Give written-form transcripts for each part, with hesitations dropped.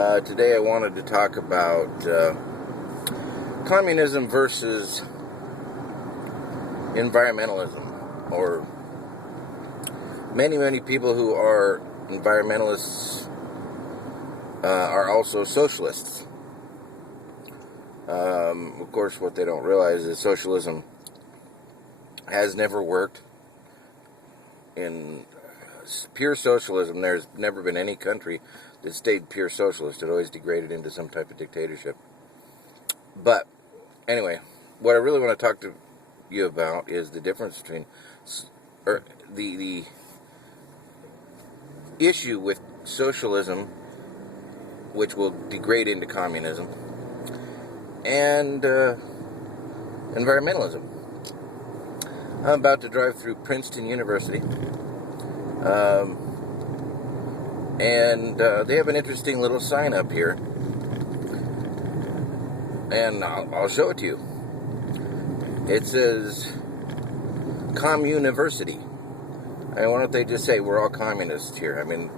Today I wanted to talk about communism versus environmentalism, or many people who are environmentalists are also socialists. Of course, what they don't realize is socialism has never worked. In pure socialism, there's never been any country that stayed pure socialist. It always degraded into some type of dictatorship. But anyway, what I really want to talk to you about is the difference between, or the issue with socialism, which will degrade into communism, and environmentalism. I'm about to drive through Princeton University, and they have an interesting little sign up here, and I'll show it to you. It says comuniversity. I mean, why don't they just say we're all communists here? I mean,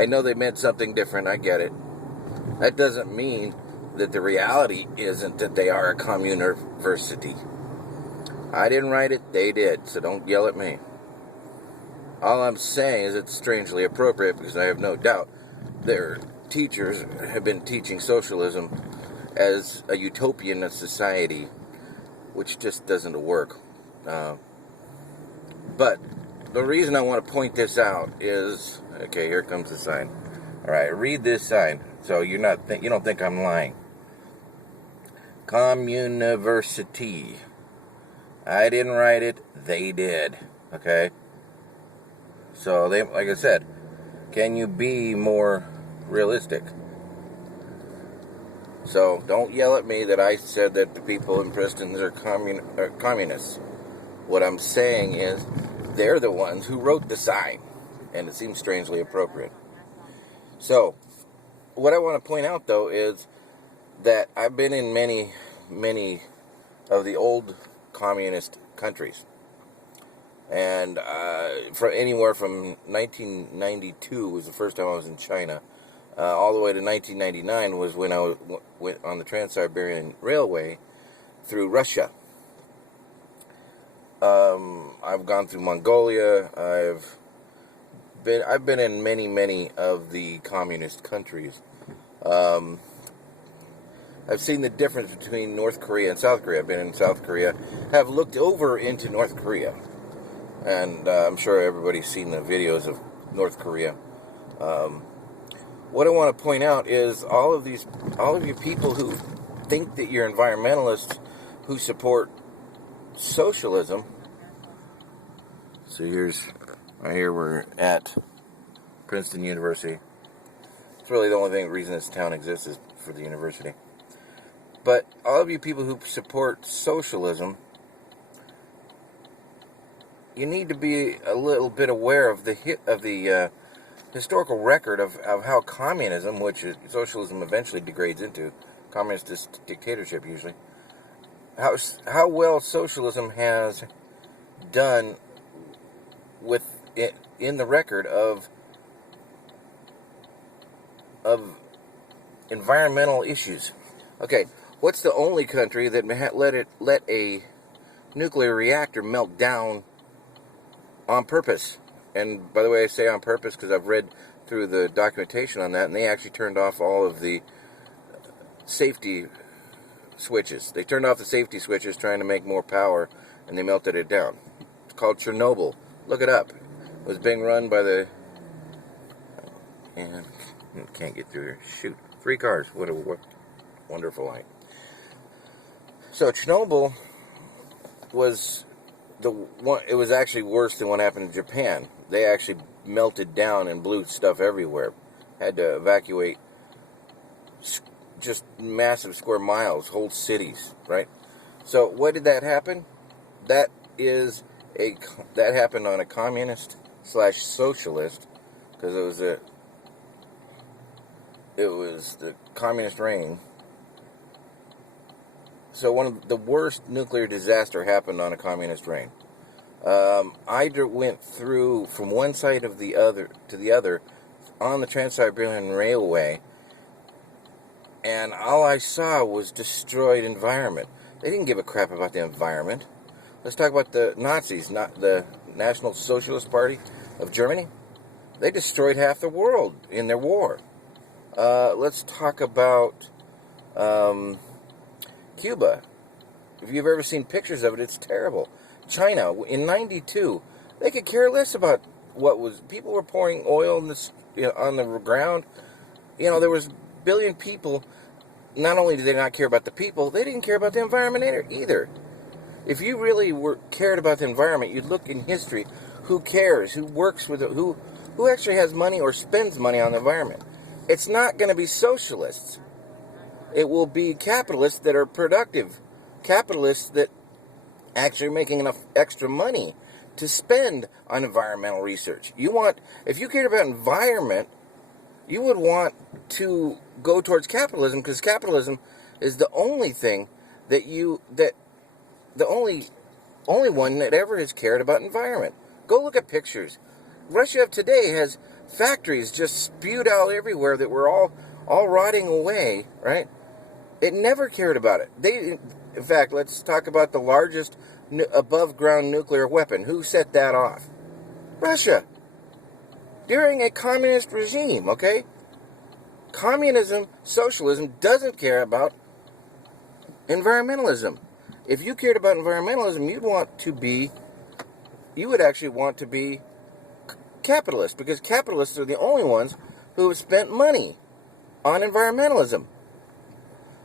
I know they meant something different, I get it. That doesn't mean that the reality isn't that they are a comuniversity. I didn't write it, they did, so don't yell at me. All I'm saying is it's strangely appropriate, because I have no doubt their teachers have been teaching socialism as a utopian society, which just doesn't work. But the reason I want to point this out is, okay, here comes the sign. All right, read this sign, so you don't think I'm lying. Comuniversity. I didn't write it, they did. Okay? So they, like I said, can you be more realistic? So don't yell at me that I said that the people in Princeton are communists. What I'm saying is they're the ones who wrote the sign, and it seems strangely appropriate. So what I want to point out, though, is that I've been in many of the old communist countries, and for anywhere from 1992 was the first time I was in China, all the way to 1999 was when I went on the Trans-Siberian Railway through Russia. I've gone through Mongolia. I've been in many of the communist countries. I've seen the difference between North Korea and South Korea. I've been in South Korea, have looked over into North Korea, and I'm sure everybody's seen the videos of North Korea. What I want to point out is all of you people who think that you're environmentalists who support socialism. So right here we're at Princeton University. It's really the only reason this town exists is for the university. But all of you people who support socialism, you need to be a little bit aware of the historical record of how communism, which socialism eventually degrades into, communist dictatorship usually, how well socialism has done with it in the record of environmental issues. Okay, what's the only country that let a nuclear reactor melt down on purpose? And by the way, I say on purpose because I've read through the documentation on that, and they actually turned off all of the safety switches. They turned off the safety switches trying to make more power, and they melted it down. It's called Chernobyl. Look it up. It was being run by the... And can't get through here. Shoot. 3 cars. What a wonderful light. So Chernobyl was the one. It was actually worse than what happened in Japan. They actually melted down and blew stuff everywhere. Had to evacuate just massive square miles, whole cities, right? So what did that happen? That happened on a communist/socialist, because it was the communist reign. So one of the worst nuclear disaster happened on a communist reign. I went through from one side of the other to the other on the Trans-Siberian Railway, and all I saw was destroyed environment. They didn't give a crap about the environment. Let's talk about the Nazis, not the National Socialist Party of Germany. They destroyed half the world in their war. Let's talk about Cuba. If you've ever seen pictures of it, it's terrible. China, in '92, they could care less about what was... People were pouring oil in this, on the ground. There was a billion people. Not only did they not care about the people, they didn't care about the environment either. If you really cared about the environment, you'd look in history. Who cares? Who works with it? Who actually has money or spends money on the environment? It's not going to be socialists. It will be capitalists that are productive. Capitalists that actually are making enough extra money to spend on environmental research. If you cared about environment, you would want to go towards capitalism, because capitalism is the only thing the only one that ever has cared about environment. Go look at pictures. Russia of today has factories just spewed out everywhere that were all rotting away, right? It never cared about it. In fact, let's talk about the largest above-ground nuclear weapon. Who set that off? Russia. During a communist regime, okay? Communism, socialism doesn't care about environmentalism. If you cared about environmentalism, you would actually want to be capitalist, because capitalists are the only ones who have spent money on environmentalism.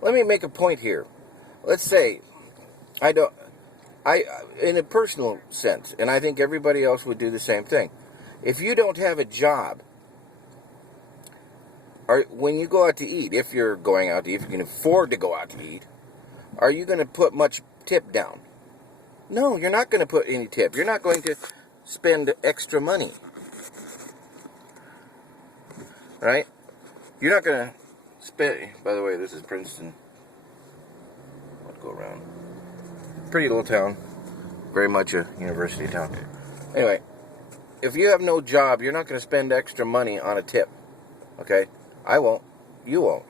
Let me make a point here. Let's say, in a personal sense, and I think everybody else would do the same thing. If you don't have a job, or when you go out to eat, if you're going out to eat, if you can afford to go out to eat, are you going to put much tip down? No, you're not going to put any tip. You're not going to spend extra money. Right? You're not going to spend... By the way, this is Princeton. I'll go around. Pretty little town. Very much a university town. Anyway, if you have no job, you're not going to spend extra money on a tip. Okay? I won't. You won't.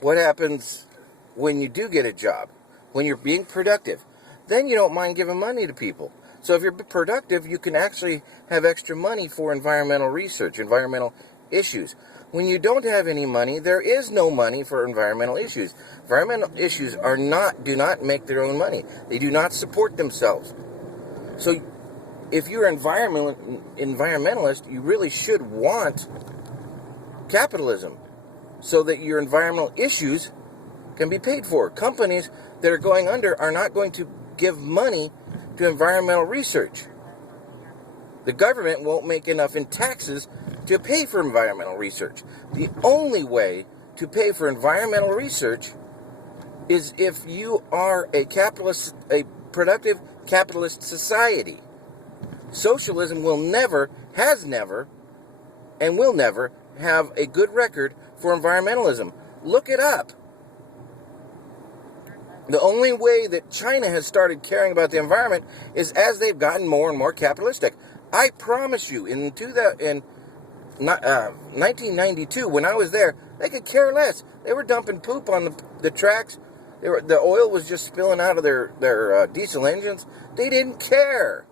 What happens when you do get a job? When you're being productive, then you don't mind giving money to people. So if you're productive, you can actually have extra money for environmental research, environmental issues. When you don't have any money, there is no money for environmental issues. Environmental issues do not make their own money. They do not support themselves. So if you're an environmentalist, you really should want capitalism so that your environmental issues can be paid for. Companies that are going under are not going to give money to environmental research. The government won't make enough in taxes to pay for environmental research. The only way to pay for environmental research is if you are a productive capitalist society. Socialism will never, has never, and will never have a good record for environmentalism. Look it up. The only way that China has started caring about the environment is as they've gotten more and more capitalistic. I promise you, in 1992, when I was there, they could care less. They were dumping poop on the tracks. The oil was just spilling out of their diesel engines. They didn't care.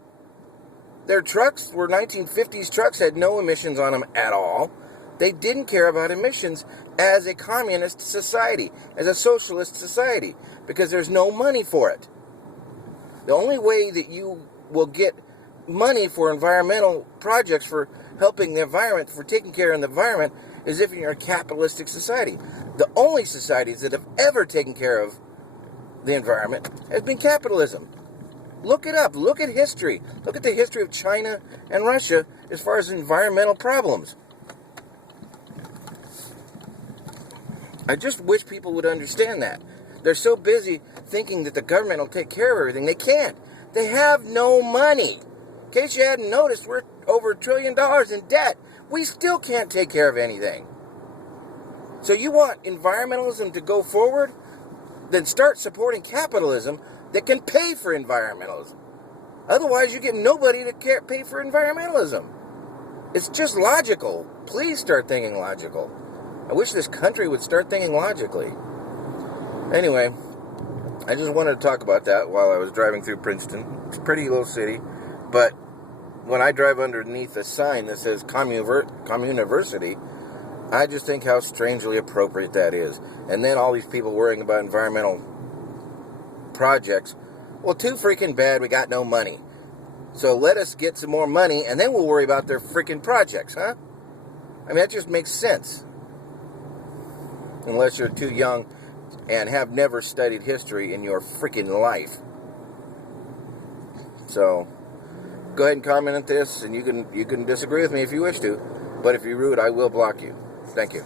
Their trucks were 1950s trucks, had no emissions on them at all. They didn't care about emissions as a communist society, as a socialist society, because there's no money for it. The only way that you will get money for environmental projects, for helping the environment, for taking care of the environment, is if you're a capitalistic society. The only societies that have ever taken care of the environment has been capitalism. Look it up. Look at history. Look at the history of China and Russia as far as environmental problems. I just wish people would understand that. They're so busy thinking that the government will take care of everything. They can't. They have no money. In case you hadn't noticed, we're over $1 trillion in debt. We still can't take care of anything. So you want environmentalism to go forward? Then start supporting capitalism that can pay for environmentalism. Otherwise, you get nobody to pay for environmentalism. It's just logical. Please start thinking logical. I wish this country would start thinking logically. Anyway, I just wanted to talk about that while I was driving through Princeton. It's a pretty little city, but when I drive underneath a sign that says comuniversity, I just think how strangely appropriate that is. And then all these people worrying about environmental projects. Well, too freaking bad, we got no money. So let us get some more money, and then we'll worry about their freaking projects, huh? I mean, that just makes sense. Unless you're too young and have never studied history in your freaking life. So, go ahead and comment on this, and you can disagree with me if you wish to. But if you're rude, I will block you. Thank you.